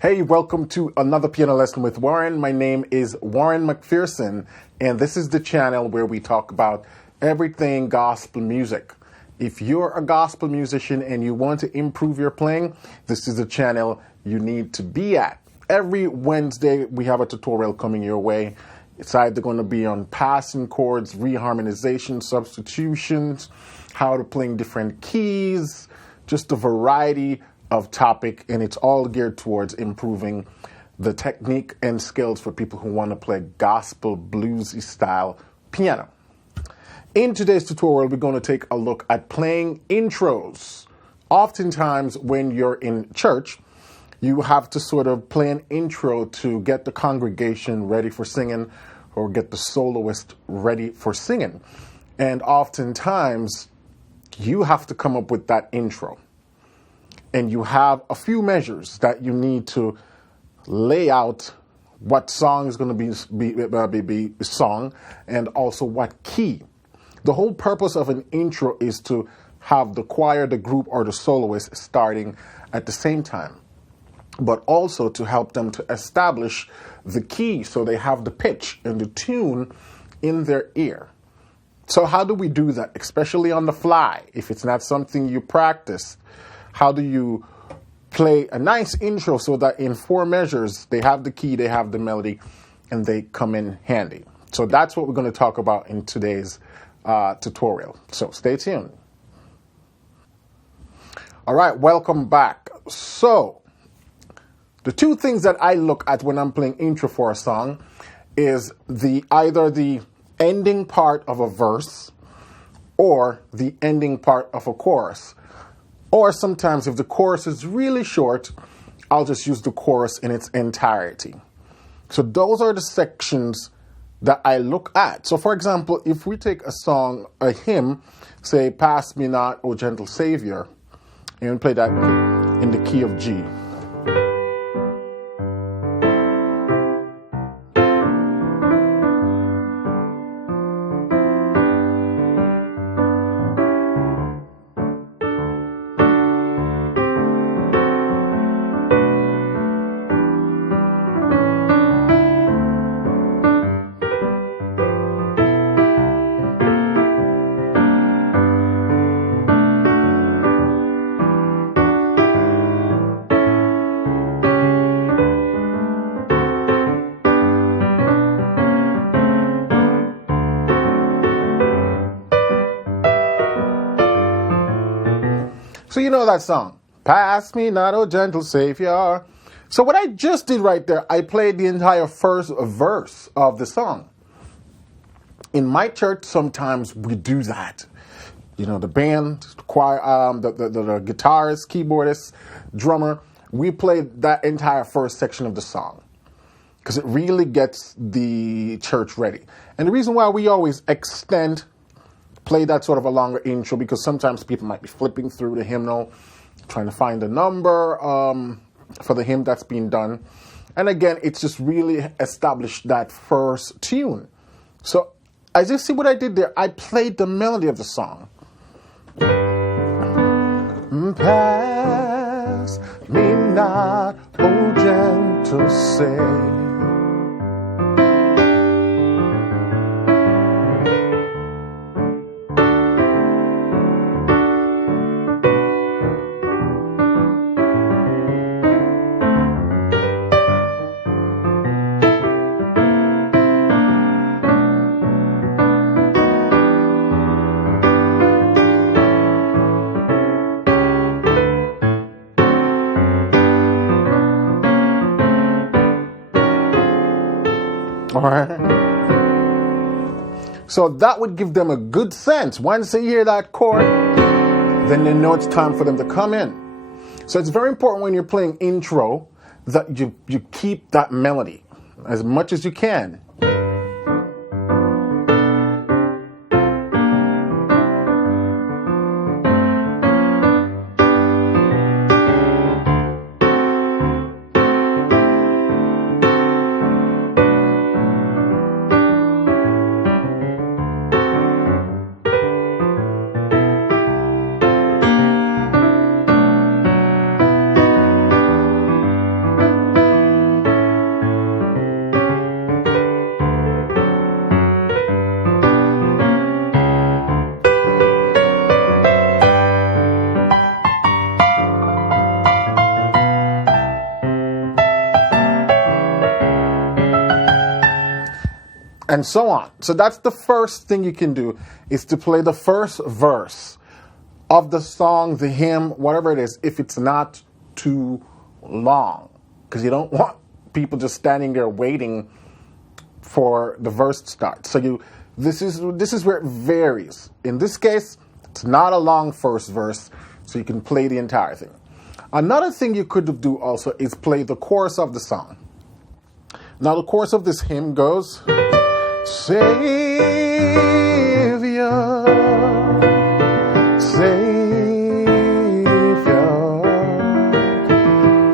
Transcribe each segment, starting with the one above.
Hey, welcome to another piano lesson with Warren. My name is Warren McPherson, and this is the channel where we talk about everything gospel music. If you're a gospel musician and you want to improve your playing, this is the channel you need to be at. Every Wednesday, we have a tutorial coming your way. It's either going to be on passing chords, reharmonization, substitutions, how to play in different keys, just a variety of topic, and it's all geared towards improving the technique and skills for people who want to play gospel bluesy style piano. In today's tutorial, we're going to take a look at playing intros. Oftentimes when you're in church, you have to sort of play an intro to get the congregation ready for singing or get the soloist ready for singing. And oftentimes you have to come up with that intro. And you have a few measures that you need to lay out what song is going to be sung and also what key. The whole purpose of an intro is to have the choir, the group, or the soloist starting at the same time, but also to help them to establish the key so they have the pitch and the tune in their ear. So how do we do that, especially on the fly, if it's not something you practice? How do you play a nice intro so that in 4 measures, they have the key, they have the melody, and they come in handy? So that's what we're going to talk about in today's tutorial. So stay tuned. All right, welcome back. So the 2 things that I look at when I'm playing intro for a song is either the ending part of a verse or the ending part of a chorus. Or sometimes if the chorus is really short, I'll just use the chorus in its entirety. So those are the sections that I look at. So for example, if we take a song, a hymn, say, "Pass Me Not, O Gentle Savior," and play that in the key of G. So you know that song, "Pass me not, O gentle Savior." So what I just did right there, I played the entire first verse of the song. In my church, sometimes we do that. You know, the band, the choir, the guitarist, keyboardist, drummer, we play that entire first section of the song because it really gets the church ready. And the reason why we always play that sort of a longer intro, because sometimes people might be flipping through the hymnal, trying to find the number for the hymn that's being done. And again, it's just really established that first tune. So as you see what I did there, I played the melody of the song. Pass me not, O gentle Savior. All right. So that would give them a good sense. Once they hear that chord, then they know it's time for them to come in. So it's very important when you're playing intro that you keep that melody as much as you can. and so on. So that's the first thing you can do, is to play the first verse of the song, the hymn, whatever it is, if it's not too long, because you don't want people just standing there waiting for the verse to start. So this is where it varies. In this case, it's not a long first verse, so you can play the entire thing. Another thing you could do also is play the chorus of the song. Now the chorus of this hymn goes, Savior, Savior,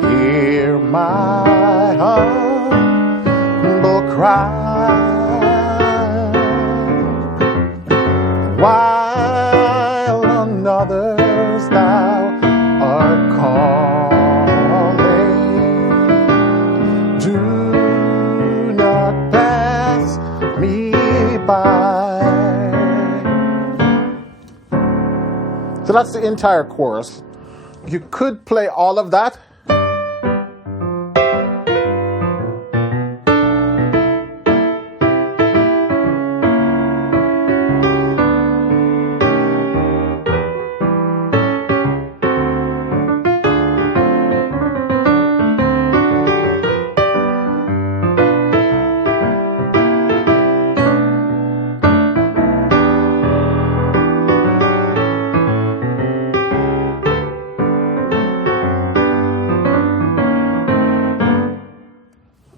hear my humble cry, while on others thou art calling. Do not pass me by. So that's the entire chorus. You could play all of that.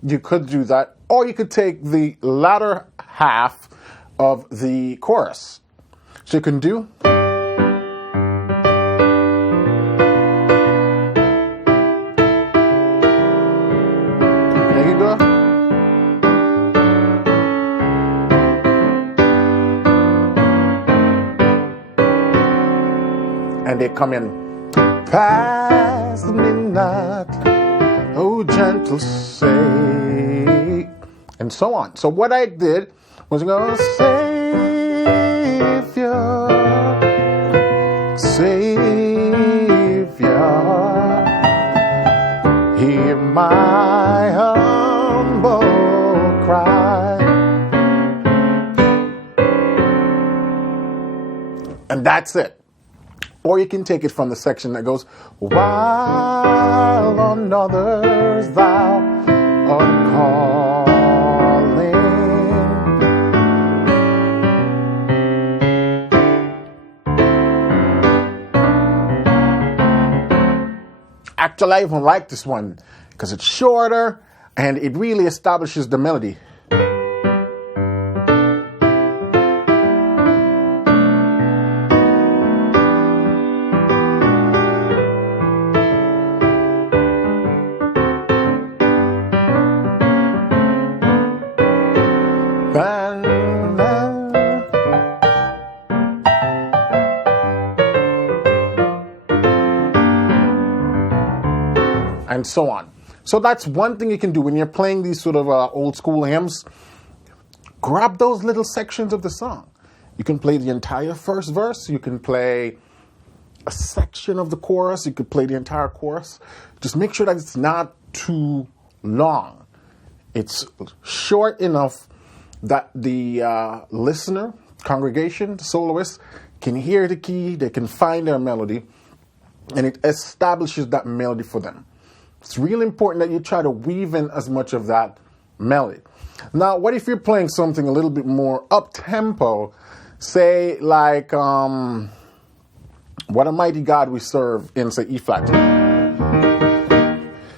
You could do that, or you could take the latter half of the chorus. So you can do. There you go. And they come in. Past midnight, oh gentle Savior, and so on. So what I did was go, Savior, Savior, hear my humble cry. And that's it. Or you can take it from the section that goes, while on others thou art calling. Actually, I even like this one because it's shorter and it really establishes the melody. And so on. So that's one thing you can do when you're playing these sort of old school hymns. Grab those little sections of the song. You can play the entire first verse. You can play a section of the chorus. You could play the entire chorus. Just make sure that it's not too long. It's short enough that the listener, congregation, the soloist can hear the key, they can find their melody, and it establishes that melody for them. It's really important that you try to weave in as much of that melody. Now, what if you're playing something a little bit more up-tempo, say like What a Mighty God We Serve in, say, E flat.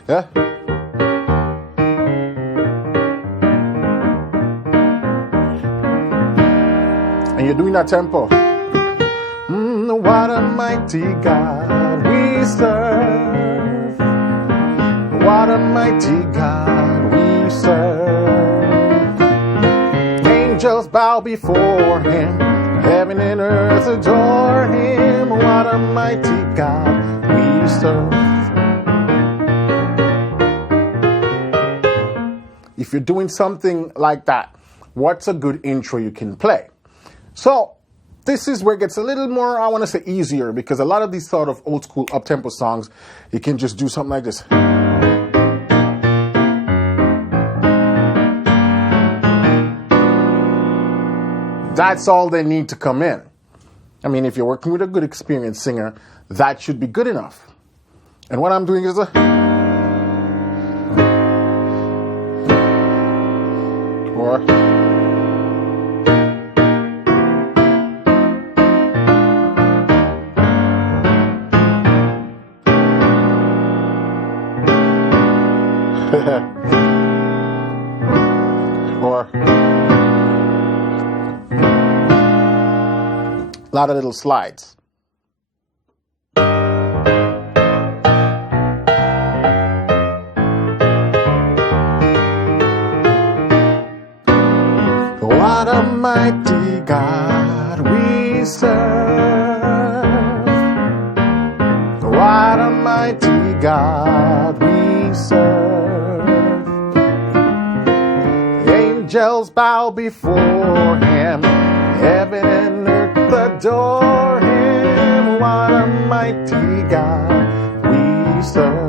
Yeah? And you're doing that tempo. What a mighty God we serve. What a mighty God we serve. Angels bow before him. Heaven and earth adore him. What a mighty God we serve. If you're doing something like that, what's a good intro you can play? So, this is where it gets a little more, I want to say, easier, because a lot of these sort of old school up-tempo songs, you can just do something like this. That's all they need to come in. I mean, if you're working with a good experienced singer, that should be good enough. And what I'm doing is or or a lot of little slides. What a mighty God we serve. What a mighty God we serve. Angels bow before him. Heaven and earth adore him. What a mighty God we serve.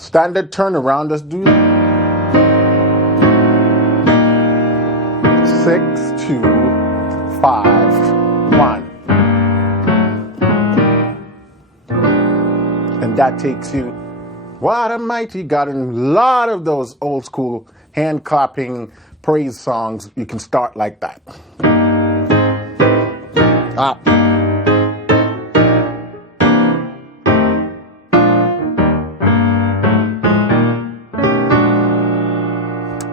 Standard turnaround, let's do 6, 2, 5, 1. And that takes you, what a mighty God. And a lot of those old school hand clapping praise songs, you can start like that. Up.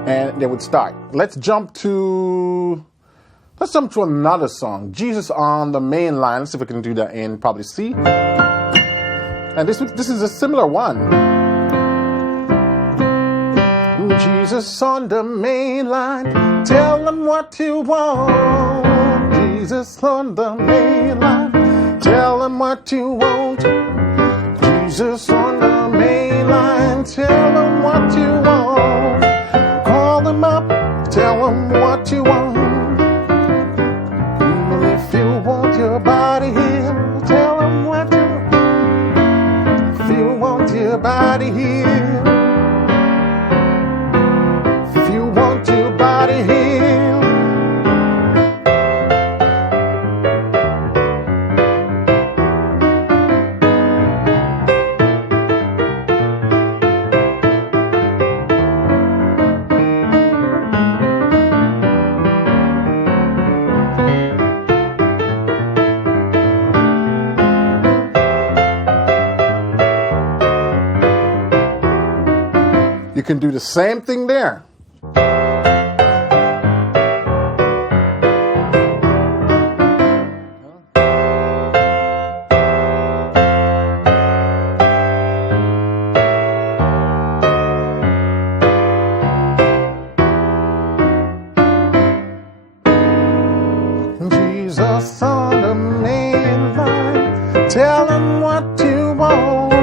And they would start. Let's jump to another song. Jesus on the Main Line. Let's see if we can do that in probably C. And this is a similar one. Jesus on the main line. Tell them what you want. Jesus on the main line. Tell them what you want. Jesus on the main line. Tell them what you want. Call them up, tell them what you want. If you want your body healed, tell them what you want. If you want your body healed, if you want your body healed. You can do the same thing there. Jesus on the main line, tell him what you want.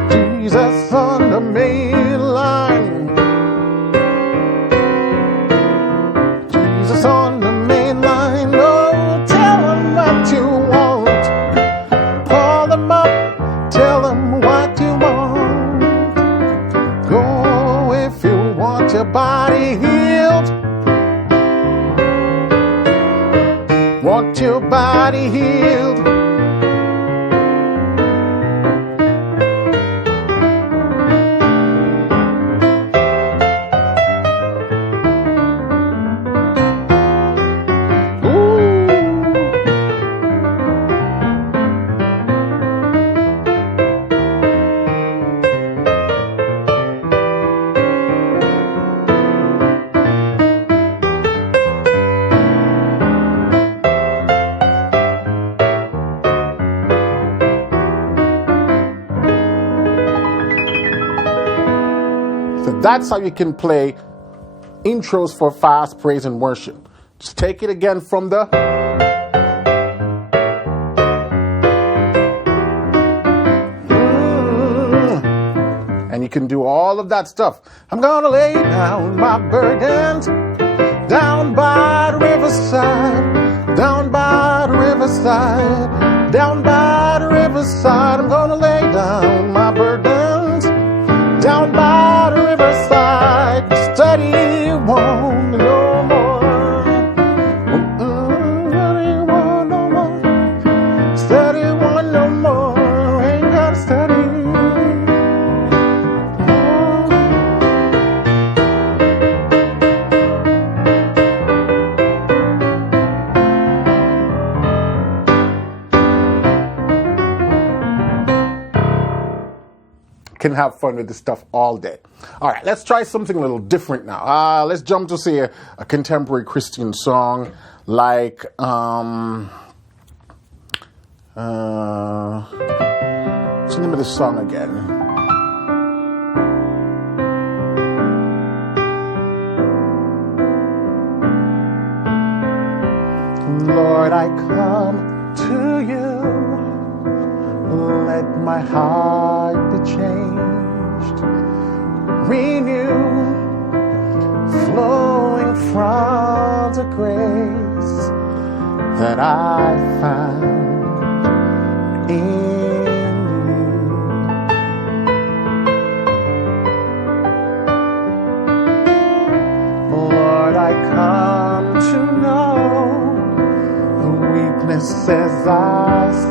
Jesus on the main line. Jesus on the main line. Oh, tell him what you want. Call him up, tell him what you want. Go if you want your body healed. Want your body healed. That's how you can play intros for fast praise and worship. Just take it again from the... And you can do all of that stuff. I'm gonna lay down my burdens down by the riverside, down by the riverside, down by the riverside. I'm gonna lay down my burdens down by the riverside. Steady, won't no more. Steady, won't no more. Steady, won't no more. Ain't got a steady. Can have fun with this stuff all day. All right, let's try something a little different now. Let's jump to, say, a contemporary Christian song like, what's the name of this song again? Lord, I come to you. Let my heart be changed, renewed, flowing from the grace that I found in you. Lord, I come to know the weaknesses I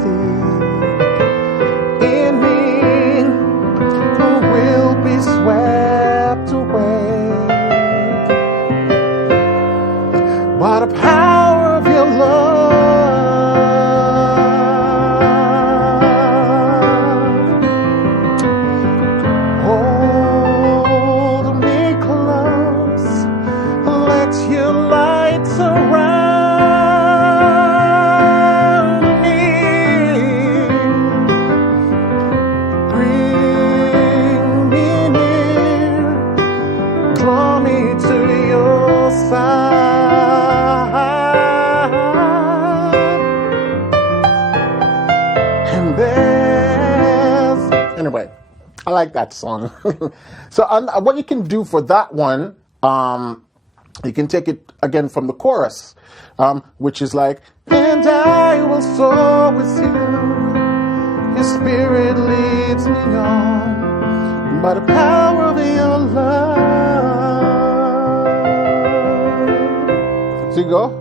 see in me will be swept away by the power of your love. Hold me close, let your light surround me. Bring me near, draw me to your side. And there's... Anyway, I like that song. So what you can do for that one, you can take it again from the chorus, which is like, and I will soar with you. Your spirit leads me on by the power of your love. So you go.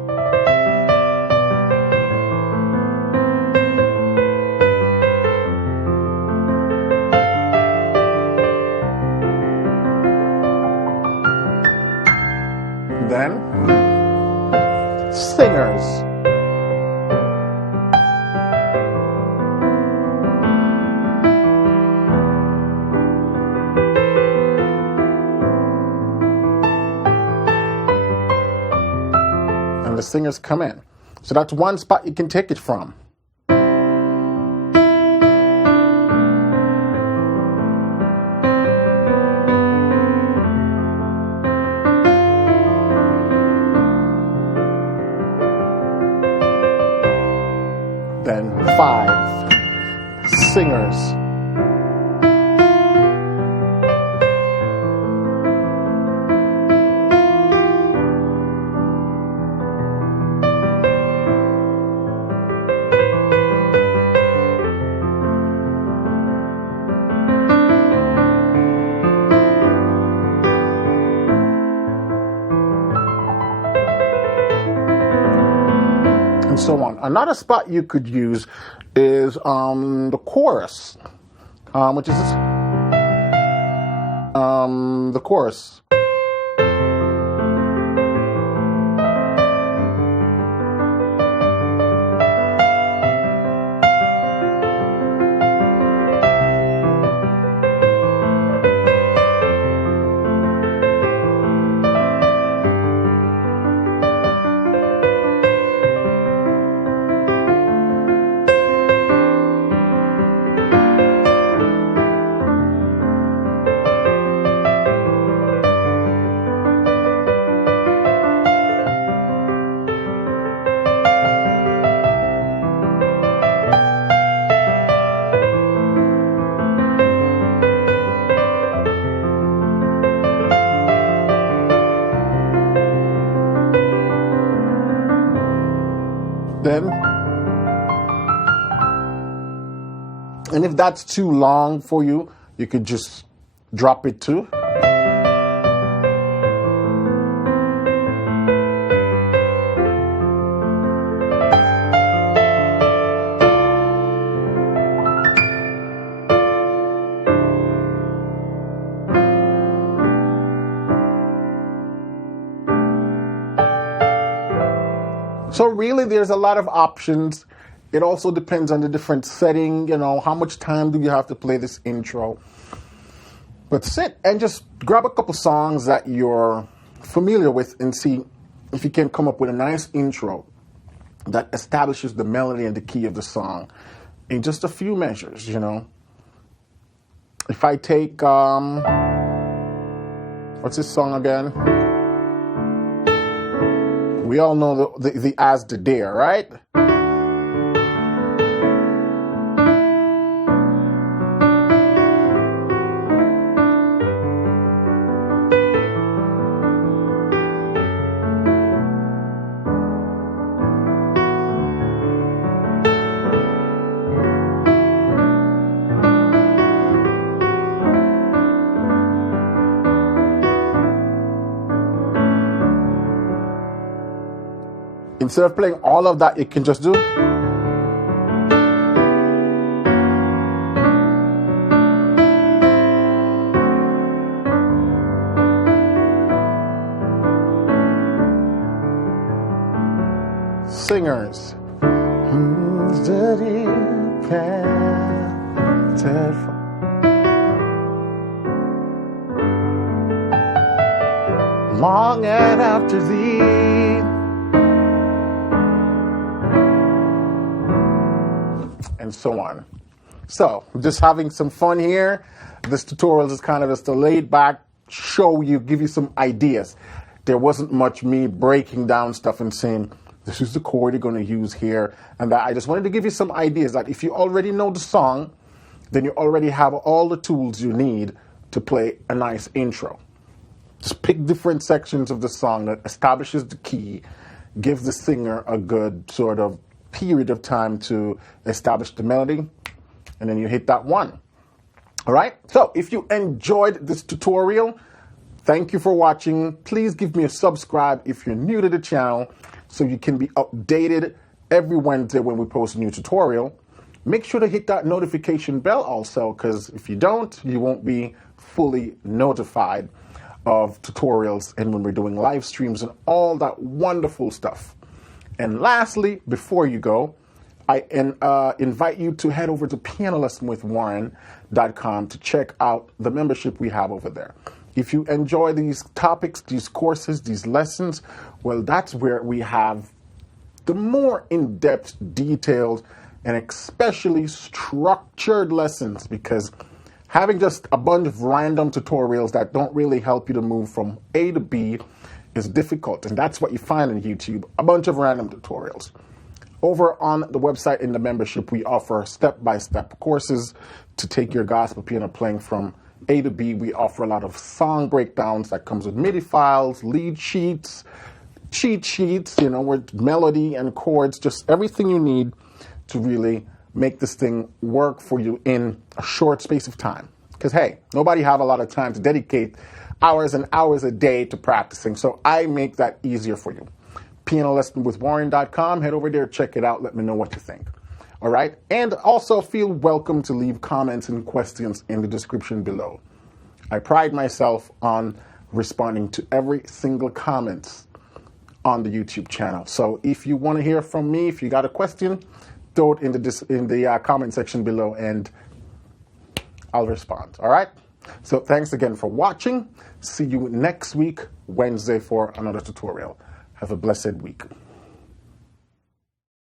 Then, singers. The singers come in. So that's one spot you can take it from. Then 5 singers. And so on. Another spot you could use is the chorus, which is the chorus. And if that's too long for you, you could just drop it too. So really, there's a lot of options. It also depends on the different setting, how much time do you have to play this intro. But sit and just grab a couple songs that you're familiar with and see if you can come up with a nice intro that establishes the melody and the key of the song in just a few measures, If I take, what's this song again? We all know the As the Dare, right? Instead of playing all of that, you can just do. Singers. Long and after thee. And so on. So, just having some fun here. This tutorial is kind of just a laid back show you, give you some ideas. There wasn't much me breaking down stuff and saying, this is the chord you're going to use here. And that I just wanted to give you some ideas that if you already know the song, then you already have all the tools you need to play a nice intro. Just pick different sections of the song that establishes the key, gives the singer a good sort of period of time to establish the melody, and then you hit that one. All right, so if you enjoyed this tutorial, thank you for watching. Please give me a subscribe if you're new to the channel so you can be updated every Wednesday when we post a new tutorial. Make sure to hit that notification bell also, because if you don't, you won't be fully notified of tutorials and when we're doing live streams and all that wonderful stuff. And lastly, before you go, I invite you to head over to pianolessonwithwarren.com to check out the membership we have over there. If you enjoy these topics, these courses, these lessons, well, that's where we have the more in-depth, detailed, and especially structured lessons, because having just a bunch of random tutorials that don't really help you to move from A to B is difficult, and that's what you find on YouTube, a bunch of random tutorials. Over on the website in the membership, we offer step-by-step courses to take your gospel piano playing from A to B. We offer a lot of song breakdowns that comes with MIDI files, lead sheets, cheat sheets, with melody and chords, just everything you need to really make this thing work for you in a short space of time. Because, hey, nobody have a lot of time to dedicate hours and hours a day to practicing, so I make that easier for you. pianolessonwithwarren.com. Head over there, check it out, let me know what you think. All right? And also feel welcome to leave comments and questions in the description below. I pride myself on responding to every single comment on the YouTube channel. So if you want to hear from me, if you got a question, throw it in the comment section below and I'll respond. All right? So thanks again for watching. See you next week, Wednesday, for another tutorial. Have a blessed week.